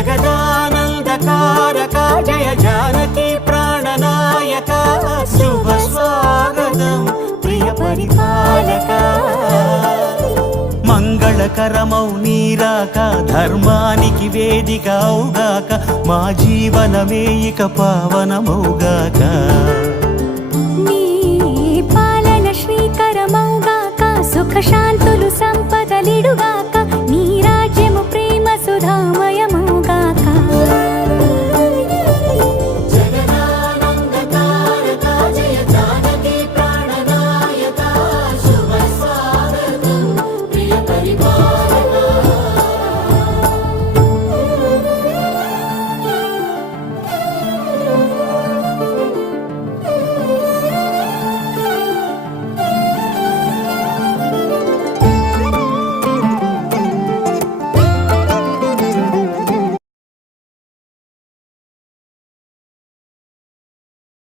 జగదానందకారక జయ జానకి ప్రాణనాయక శుభ స్వాగతం ప్రియ పరిపాలక మంగళకరమౌ నీరాక ధర్మానికి వేదిక అవుగాక మా జీవనమే ఇక పావనమౌగాక నీ పాలన శ్రీకరమౌగాక సుఖ శాంతులు సంపదలిడుగా